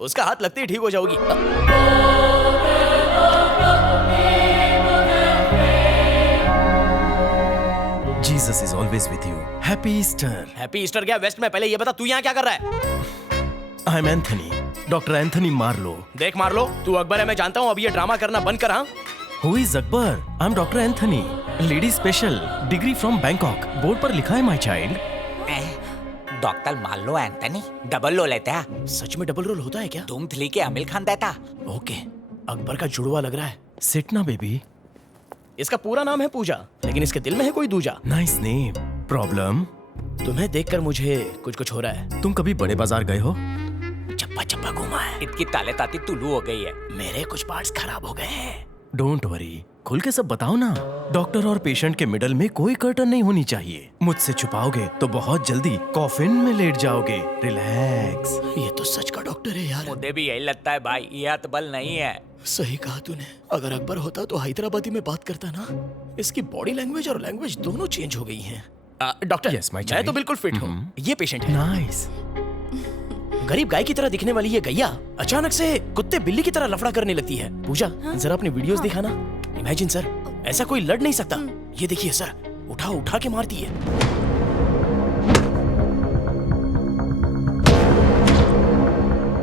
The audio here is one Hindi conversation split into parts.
उसका हाथ लगते ही ठीक हो जाओगी। Jesus is always with you. Happy Easter. Happy Easter क्या वेस्ट में? पहले ये बता तू यहाँ क्या कर रहा है? I am Anthony, doctor Anthony Marlowe. देख मार्लो, तू अकबर है मैं जानता हूँ, अब ये ड्रामा करना बंद कर। हाँ who is Akbar? I am doctor Anthony, lady special, degree from Bangkok. Board पर लिखा है my child. Doctor Marlo Anthony double role लेते हैं। सच में डबल रोल होता है क्या? धूम 3 के आमिर खान देता। ओके, अकबर का जुड़वा लग रहा है। सिट ना बेबी। इसका पूरा नाम है पूजा, लेकिन इसके दिल में है कोई दूजा। Nice name. प्रॉब्लम? तुम्हें देखकर मुझे कुछ हो रहा है। तुम कभी बड़े बाजार गए हो? चप्पा चप्पा घूमा है। इतनी ताले ताती तुलू हो गई है। मेरे कुछ पार्ट्स खराब हो गए हैं। डोंट वरी, खुल के सब बताओ ना। डॉक्टर और पेशेंट के मिडल में कोई कर्टन नहीं होनी चाहिए। मुझसे छुपाओगे तो बहुत जल्दी कॉफिन में लेट जाओगे। रिलैक्स। ये तो सच का डॉक्टर है यार। मुझे भी यही लगता है भाई, ये हाथ बल नहीं है। सही कहा तूने। अगर अकबर होता तो हैदराबादी में बात करता ना। इसकी बॉडी लैंग्वेज और लैंग्वेज दोनों चेंज हो गई हैं। डॉक्टर, Yes, my मैं child. तो बिल्कुल फिट हूँ। ये पेशेंट है। नाइस। गरीब गाय की तरह दिखने वाली ये गैया अचानक से कुत्ते बिल्ली की तरह लफड़ा करने लगती है। पूजा, जरा अपनी वीडियोस दिखाना। इमेजिन सर, ऐसा कोई लड़ नहीं सकता। ये देखिए सर, उठा उठा के मारती है।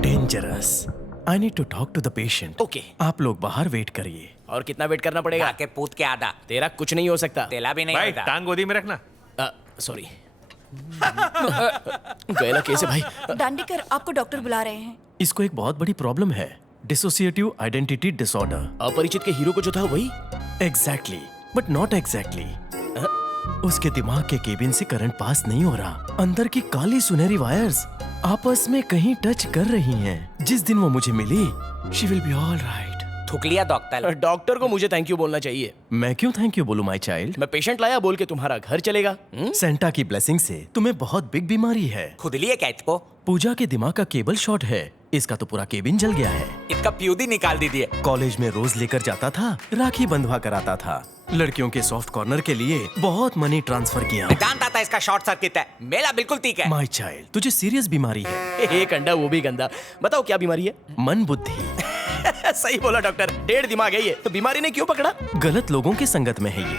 Dangerous. I need to talk to the patient. Okay. आप लोग बाहर वेट करिए। और कितना वेट करना पड़ेगा? आके पूत के आधा तेरा कुछ नहीं हो सकता। तेला भी नहीं भाई होता। टांग गोदी में रखना। सॉरी। गैला कैसे भाई? दांडेकर, आपको डॉक्टर बुला रहे हैं। इसको एक बहुत बड़ी प्रॉब्लम है, डिसोसिएटिव आइडेंटिटी डिसऑर्डर। अपरिचित के हीरो को जो था वही? Exactly, but not exactly. उसके दिमाग के केबिन से करंट पास नहीं हो रहा। अंदर की काली सुनहरी वायर्स आपस में कहीं टच कर रही हैं। जिस दिन वो मुझे मिली, she will be all right. थूक लिया डॉक्टर। डॉक्टर को मुझे थैंक यू बोलना चाहिए। मैं क्यों थैंक यू बोलूं माय चाइल्ड? मैं पेशेंट लाया बोल के तुम्हारा घर चलेगा? सेंटा की ब्लेसिंग से तुम्हें बहुत बिग बीमारी है। खुद लिए क्या इसको? पूजा के दिमाग का केबल शॉर्ट है। इसका तो पूरा केबिन जल गया है। इसका प्यूदी निकाल दीजिए। कॉलेज में रोज लेकर जाता था, राखी बंधवा कर आता था। लड़कियों के सॉफ्ट कॉर्नर के लिए बहुत मनी ट्रांसफर किया। जानता था इसका शॉर्ट सर्किट है। मेरा बिल्कुल ठीक है। माय चाइल्ड, तुझे सीरियस बीमारी है। एक अंडा वो भी गंदा। बताओ क्या बीमारी है? मन बुद्धि। सही बोला डॉक्टर, 1.5 दिमाग है ये। तो बीमारी ने क्यों पकड़ा? गलत लोगों की संगत में है ये।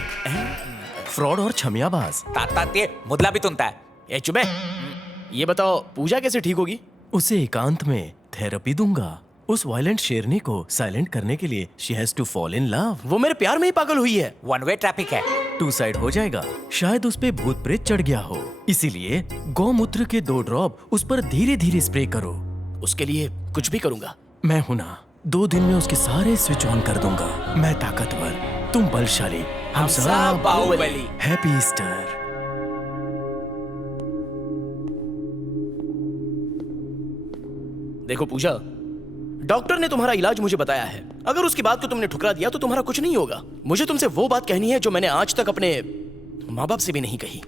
फ्रॉड और छमियाबाज। ताते मुदला भी तुनता है। ए चुप है। ये बताओ पूजा कैसे ठीक होगी? उसे एकांत में थेरेपी दूंगा। उस वायलेंट शेरनी को साइलेंट करने के लिए she has to fall in love. वो मेरे प्यार में ही पागल हुई है। वन वे ट्रैफिक है। 2 साइड हो जाएगा। शायद उस पे भूत प्रेत चढ़ गया हो, इसीलिए गौमूत्र के 2 ड्रॉप उस पर धीरे धीरे स्प्रे करो। उसके लिए कुछ भी करूंगा। मैं हूं ना, 2 दिन में उसके सारे स्विच ऑन कर दूंगा। मैं ताकतवर, तुम बलशाली, हम सब बाहुबली। Happy Easter. देखो पूजा, डॉक्टर ने तुम्हारा इलाज मुझे बताया है। अगर उसकी बात को तुमने ठुकरा दिया तो तुम्हारा कुछ नहीं होगा। मुझे तुमसे वो बात कहनी है जो मैंने आज तक अपने माँ बाप से भी नहीं कही।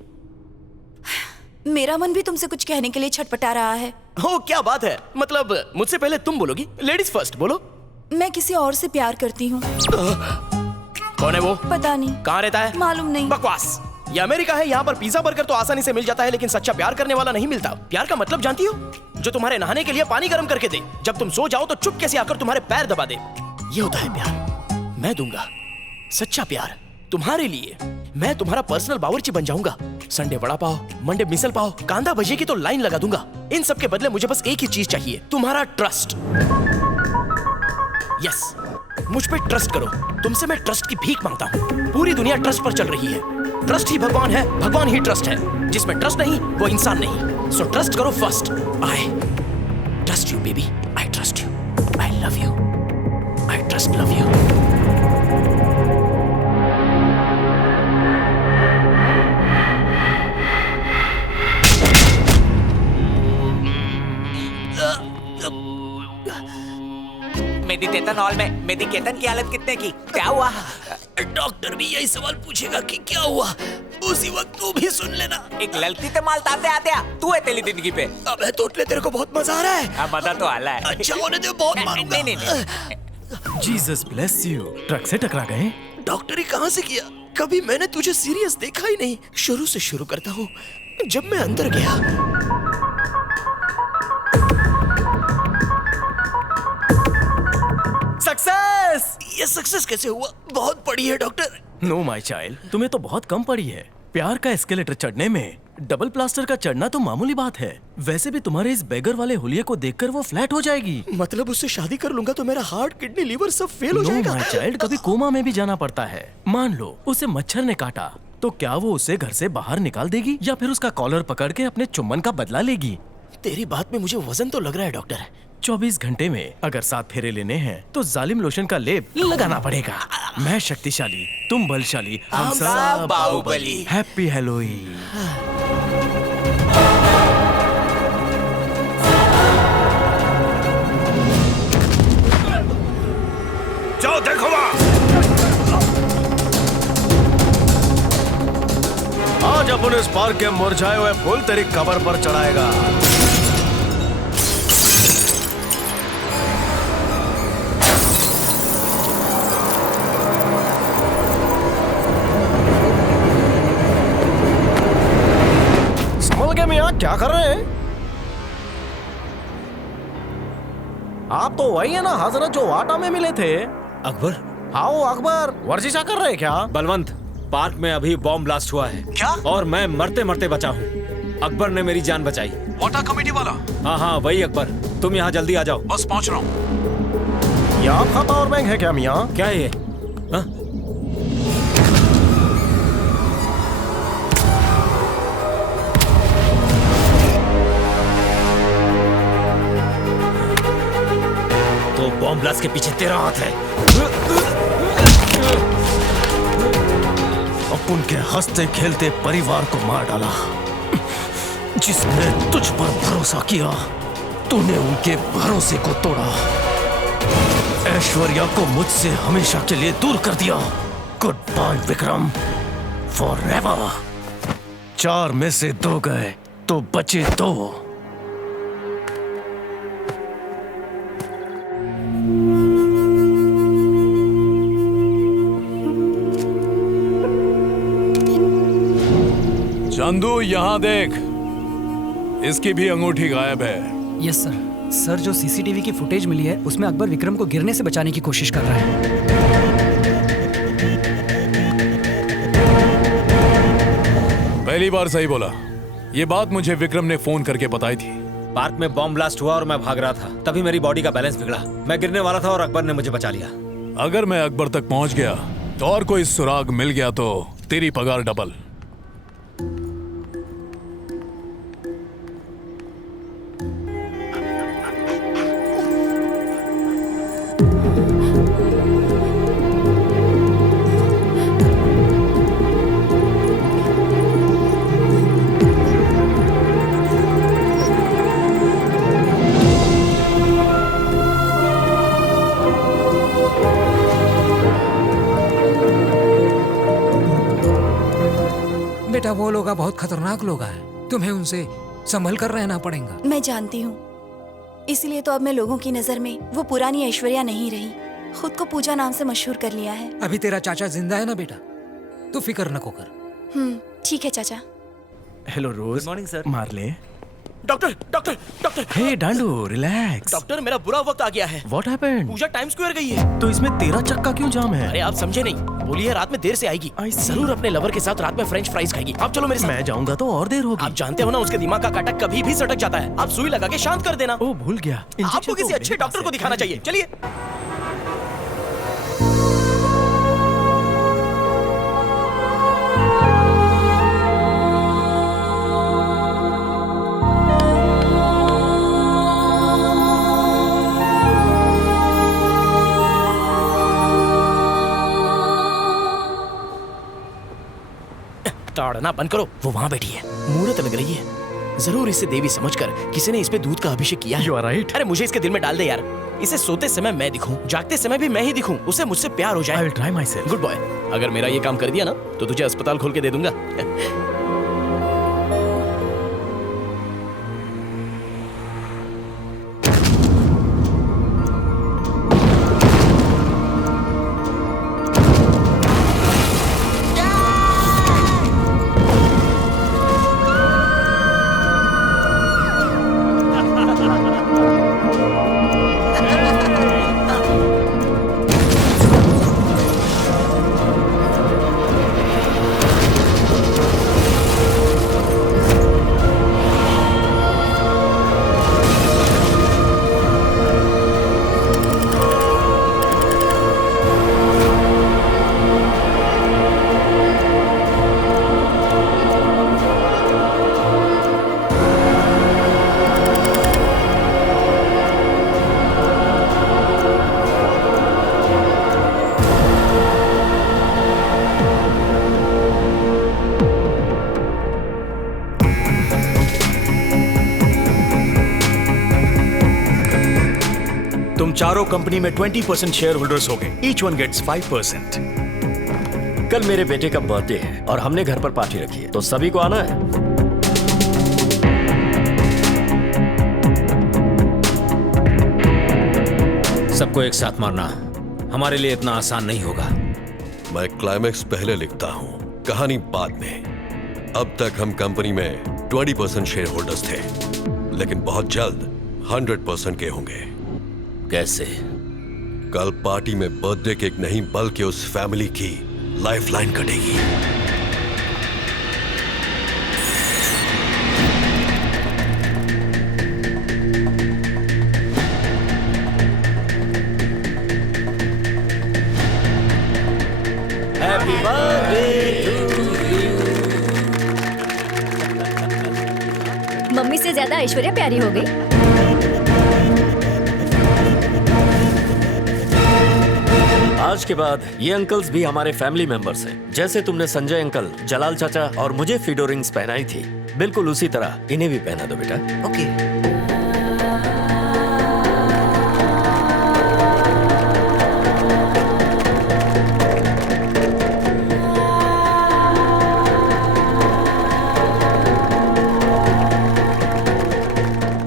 मेरा मन भी तुमसे कुछ कहने के लिए छटपटा रहा है। हो क्या बात है? मतलब मुझसे पहले तुम बोलोगी? लेडीज फर्स्ट, बोलो। मैं किसी और से प्यार करती हूँ। कौन है वो? पता नहीं। कहाँ रहता है? मालूम नहीं। बकवास। ये अमेरिका है, यहाँ पर पिज्जा बर्गर तो आसानी से मिल जाता है, लेकिन सच्चा प्यार करने वाला नहीं मिलता। प्यार का मतलब जानती हो? जो तुम्हारे नहाने के लिए पानी गर्म करके दे, जब तुम सो जाओ तो चुपके से आकर तुम्हारे पैर दबा दे। ये होता है प्यार। मैं दूंगा सच्चा प्यार तुम्हारे लिए। मैं तुम्हारा पर्सनल बावर्ची बन जाऊंगा। संडे वड़ा पाव, मंडे मिसल पाव, कांदा भजिए की तो लाइन लगा दूंगा। इन सब के बदले मुझे बस एक ही चीज चाहिए, तुम्हारा ट्रस्ट। यस, मुझ पे ट्रस्ट करो। तुमसे मैं ट्रस्ट की भीख मांगता हूँ। पूरी दुनिया ट्रस्ट पर चल रही है। ट्रस्ट ही भगवान है, भगवान ही ट्रस्ट है। जिसमें ट्रस्ट नहीं वो इंसान नहीं। सो ट्रस्ट करो first. I trust you baby, I trust you, I love you, I trust love you. Meditation hall में मेडिकेशन की हालत कितने की? क्या हुआ? डॉक्टर भी यही सवाल पूछेगा कि क्या हुआ। उसी वक्त तू भी सुन लेना। एक लड़की ते माल ताते आते तू है तेरी जिंदगी पे। अबे तोतले, तेरे को बहुत मजा आ रहा है। मजा तो आला है। अच्छा होने दे, बहुत मारूंगा। नहीं। Jesus bless you. ट्रक से टकरा गए? डॉक्टरी कहाँ से किया? कभी मैंने तुझे सीरियस देखा ही नहीं। शुरू से शुरू करता हूँ। जब मैं अंदर गया सक्सेस कैसे हुआ? बहुत पड़ी है डॉक्टर। नो माय चाइल्ड, तुम्हें तो बहुत कम पड़ी है। प्यार का एस्केलेटर चढ़ने में डबल प्लास्टर का चढ़ना तो मामूली बात है। वैसे भी तुम्हारे इस बेगर वाले हुलिये को देखकर वो फ्लैट हो जाएगी। मतलब उससे शादी कर लूंगा तो मेरा हार्ट, किडनी, लीवर सब फेल हो नो जाएगा। माय चाइल्ड, कभी कोमा में भी जाना पड़ता है। मान लो उसे मच्छर ने काटा, तो क्या वो उसे घर से बाहर निकाल देगी या फिर उसका कॉलर पकड़ के अपने चुम्बन का बदला लेगी? तेरी बात में मुझे वजन तो लग रहा है डॉक्टर। 24 घंटे में अगर 7 फेरे लेने हैं तो जालिम लोशन का लेप लगाना पड़ेगा। मैं शक्तिशाली, तुम बलशाली, हम सब बाहुबली। हैप्पी हेलोईन। जाओ देखो वहाँ। आज अपन इस पार्क के मुरझाए हुए फूल तेरी कबर पर चढ़ाएगा। संभल के मियां, क्या कर रहे हैं आप? तो वही है ना हजरत जो वाटा में मिले थे। अकबर, आओ अकबर, वर्जिशा कर रहे हैं क्या? बलवंत, पार्क में अभी बॉम्ब ब्लास्ट हुआ है। क्या? और मैं मरते मरते बचा हूँ। अकबर ने मेरी जान बचाई। वाटर कमेटी वाला। हाँ हाँ वही अकबर, तुम यहाँ जल्दी आ जाओ। बस पहुंच रहा हूँ। ये आपका पावर बैंक है क्या मियां? क्या है ये? हाँ? तो बॉम्ब ब्लास्ट के पीछे तेरा हाथ है। अपन के हंसते खेलते परिवार को मार डाला। जिसने तुझ पर भरोसा किया, तूने उनके भरोसे को तोड़ा। ऐश्वर्या को मुझसे हमेशा के लिए दूर कर दिया। Good bye Vikram, forever. 4 में से 2 गए तो बचे 2। चंदू यहाँ देख, इसकी भी अंगूठी गायब है। Yes sir. सर, जो सीसीटीवी की फुटेज मिली है उसमें अकबर विक्रम को गिरने से बचाने की कोशिश कर रहा है। पहली बार सही बोला। ये बात मुझे विक्रम ने फोन करके बताई थी। पार्क में बॉम्ब ब्लास्ट हुआ और मैं भाग रहा था, तभी मेरी बॉडी का बैलेंस बिगड़ा। मैं गिरने वाला था और अकबर ने मुझे बचा लिया। अगर मैं अकबर तक पहुंच गया तो और कोई सुराग मिल गया तो तेरी पगार डबल। बेटा, वो लोग बहुत खतरनाक लोग हैं। तुम्हें उनसे संभल कर रहना पड़ेगा। मैं जानती हूँ, इसलिए तो अब मैं लोगों की नजर में वो पुरानी ऐश्वर्या नहीं रही। खुद को पूजा नाम से मशहूर कर लिया है। अभी तेरा चाचा जिंदा है ना बेटा, तू फिक्र नको कर। ठीक है चाचा। Hello Rose. Morning sir. मार ले। Doctor doctor doctor. Hey Dandu, relax. Doctor, मेरा बुरा वक्त आ गया है। What happened? Pooja Times Square गई है। तो इसमें तेरा चक्का क्यों जाम है? अरे आप समझे नहीं, बोली है रात में देर से आएगी। जरूर अपने लवर के साथ रात में फ्रेंच फ्राइज खाएगी। आप चलो मेरे साथ। मैं जाऊंगा तो और देर होगी। आप जानते हो ना, उसके दिमाग का काटा कभी भी सटक जाता है। आप सुई लगा के शांत कर देना। ओ भूल गया, आपको किसी अच्छे डॉक्टर को दिखाना चाहिए। चलिए। ताड़ना बंद करो, वो वहाँ बैठी है, मुहूर्त लग रही है। जरूर इसे देवी समझकर किसी ने इस पे दूध का अभिषेक किया है। You are right. अरे मुझे इसके दिल में डाल दे यार। इसे सोते समय मैं दिखूं, जागते समय भी मैं ही दिखूं, उसे मुझसे प्यार हो I जाए। will try myself. Good boy. अगर मेरा ये काम कर दिया ना तो तुझे अस्पताल खोल के दे दूंगा। तुम चारों कंपनी में 20% शेयर होल्डर्स हो गए। Each one gets 5%। कल मेरे बेटे का बर्थडे है और हमने घर पर पार्टी रखी है, तो सभी को आना है। सबको एक साथ मारना हमारे लिए इतना आसान नहीं होगा। मैं क्लाइमैक्स पहले लिखता हूँ, कहानी बाद में। अब तक हम कंपनी में 20% शेयर होल्डर्स थे, लेकिन बहुत जल्द 100% के होंगे। कैसे? कल पार्टी में बर्थडे केक नहीं बल्कि उस फैमिली की लाइफलाइन कटेगी। Happy birthday to you. Mummy से ज्यादा ऐश्वर्या प्यारी हो गई। आज के बाद ये अंकल्स भी हमारे फैमिली मेंबर्स हैं। जैसे तुमने संजय अंकल, जलाल चाचा और मुझे फिडो रिंग्स पहनाई थी, बिल्कुल उसी तरह इन्हें भी पहना दो बेटा। ओके।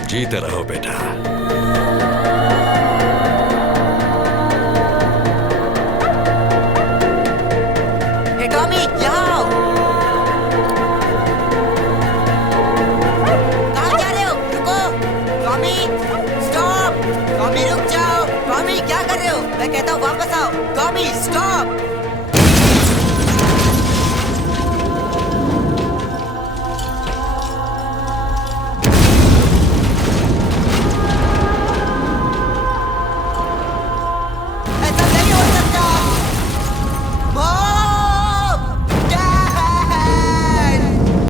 जीते रहो बेटा। टॉमी जाओ। कहाँ जा रहे हो? रुको। Tommy stop. टॉमी रुक जाओ। टॉमी क्या कर रहे हो? मैं कहता हूँ वापस आओ। Tommy stop.